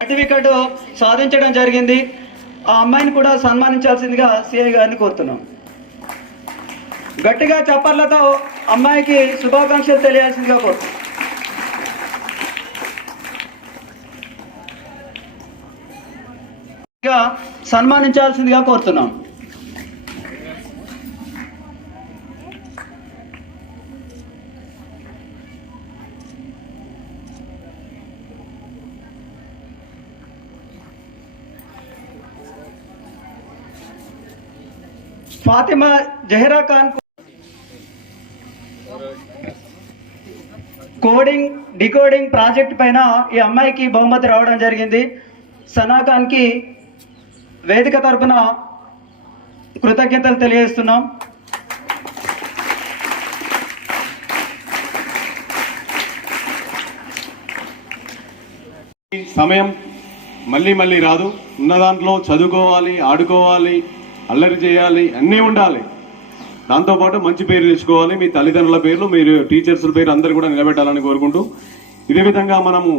Certificate సాధించడం జరిగింది. ఆ అమ్మాయిని కూడా సన్మానించాల్సిందిగా సిఐ గారిని కోరుతున్నాం. గట్టిగా చప్పర్లతో అమ్మాయికి శుభాకాంక్షలు తెలియాల్సిందిగా కోరుతున్నాం. సన్మానించాల్సిందిగా కోరుతున్నాం. Fatima Zaheera Khan coding decoding project పైన ఈ అమ్మాయికి బహుమతి రావడం జరిగింది. సనా ఖాన్కి వేదిక తరపున కృతజ్ఞతలు తెలియజేస్తున్నాం. సమయం మళ్ళీ మళ్ళీ రాదు. ఉన్న దాంట్లో చదువుకోవాలి, ఆడుకోవాలి, అల్లరి చేయాలి, అన్నీ ఉండాలి. దాంతోపాటు మంచి పేరు తెచ్చుకోవాలి. మీ తల్లిదండ్రుల పేర్లు, మీరు టీచర్స్ల పేరు అందరు కూడా నిలబెట్టాలని కోరుకుంటూ, ఇదే విధంగా మనము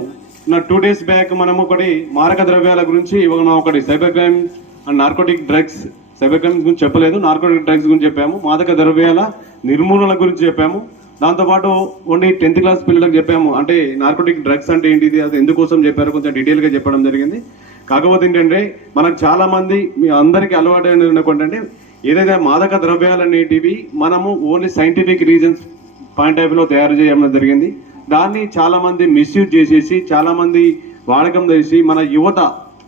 2 days బ్యాక్ మనము ఒకటి మారక ద్రవ్యాల గురించి ఒకటి cyber crimes and narcotic drugs, cyber crimes గురించి చెప్పలేదు, నార్కోటిక్ డ్రగ్స్ గురించి చెప్పాము, మాదక ద్రవ్యాల నిర్మూలన గురించి చెప్పాము. దాంతోపాటు ఓన్లీ 10th class పిల్లలకు చెప్పాము. అంటే నార్కోటిక్ డ్రగ్స్ అంటే ఏంటిది, అది ఎందుకోసం చెప్పారు కొంచెం డీటెయిల్గా చెప్పడం జరిగింది. కాకపోతే ఏంటంటే మనకు చాలా మంది మీ అందరికీ అలవాటు ఏంటంటే ఏదైతే మాదక ద్రవ్యాలు అనేటివి మనము only scientific reasons point of వ్యూలో తయారు చేయడం జరిగింది. దాన్ని చాలా మంది మిస్యూజ్ చేసేసి చాలా మంది వాడకం చేసి మన యువత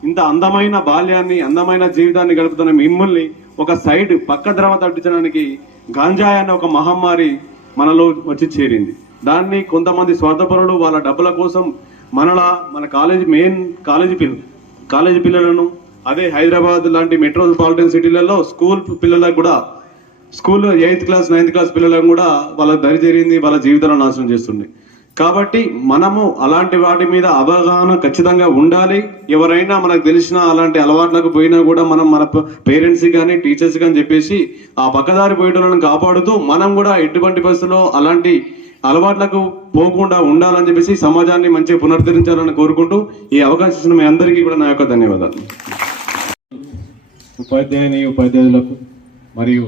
ఇంత అందమైన బాల్యాన్ని, అందమైన జీవితాన్ని గడుపుతున్న మిమ్మల్ని ఒక సైడ్ పక్క ద్రవ తట్టించడానికి గాంజాయి అనే ఒక మహమ్మారి మనలో వచ్చి చేరింది. దాన్ని కొంతమంది స్వార్థపరులు వాళ్ళ డబ్బుల కోసం మన కాలేజీ పిల్లలను, అదే హైదరాబాద్ లాంటి మెట్రోపాలిటన్ సిటీలలో స్కూల్ పిల్లలకు కూడా, school 8th class 9th class పిల్లలకు కూడా వాళ్ళ దరి జరిగింది, వాళ్ళ జీవితాలను నాశనం చేస్తుంది. కాబట్టి మనము అలాంటి వాటి మీద అవగాహన ఖచ్చితంగా ఉండాలి. ఎవరైనా మనకు తెలిసిన అలాంటి అలవాట్లకు పోయినా కూడా మనం మన పేరెంట్స్కి కానీ టీచర్స్ కానీ చెప్పేసి ఆ పక్కదారి పోయేటోళ్ళని కాపాడుతూ మనం కూడా ఎటువంటి పరిస్థితుల్లో అలాంటి అలవాట్లకు పోకుండా ఉండాలని చెప్పేసి సమాజాన్ని మంచిగా పునరుద్ధరించాలని కోరుకుంటూ ఈ అవకాశం ఇచ్చిన మీ అందరికీ కూడా నా యొక్క ధన్యవాదాలు. ఉపాధ్యాయులకు మరియు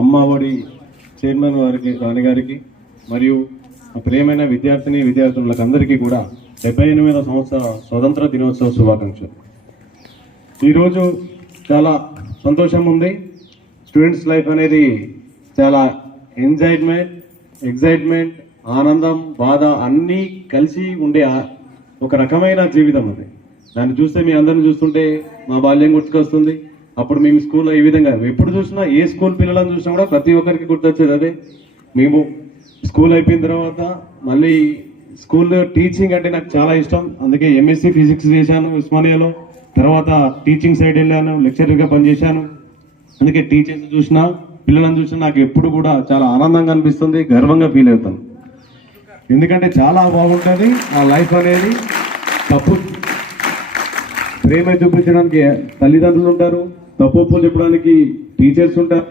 అమ్మఒడి చైర్మన్ రాణి గారికి మరియు ప్రియమైన విద్యార్థులకు అందరికీ కూడా 78వ సంవత్సర స్వతంత్ర దినోత్సవ శుభాకాంక్షలు. ఈరోజు చాలా సంతోషం ఉంది. స్టూడెంట్స్ లైఫ్ అనేది చాలా ఎగ్జైట్మెంట్, ఆనందం, బాధ అన్నీ కలిసి ఉండే ఒక రకమైన జీవితం అది. దాన్ని చూస్తే మీ అందరిని చూస్తుంటే మా బాల్యం గుర్తుకొస్తుంది. అప్పుడు మేము స్కూల్లో ఈ విధంగా ఎప్పుడు చూసినా, ఏ స్కూల్ పిల్లలను చూసినా కూడా ప్రతి ఒక్కరికి గుర్తొచ్చేది అదే. మేము స్కూల్ అయిపోయిన తర్వాత మళ్ళీ స్కూల్లో టీచింగ్ అంటే నాకు చాలా ఇష్టం. అందుకే MSc ఫిజిక్స్ చేశాను ఉస్మానియాలో. తర్వాత టీచింగ్ సైడ్ వెళ్ళాను, లెక్చరర్గా పనిచేశాను. అందుకే టీచర్స్ చూసినా, పిల్లలను చూసినా నాకు ఎప్పుడు కూడా చాలా ఆనందంగా అనిపిస్తుంది, గర్వంగా ఫీల్ అవుతాను. ఎందుకంటే చాలా బాగుంటుంది ఆ లైఫ్ అనేది. తప్పు ప్రేమ చూపించడానికి తల్లిదండ్రులు ఉంటారు, తప్పు చెప్పడానికి టీచర్స్ ఉంటారు,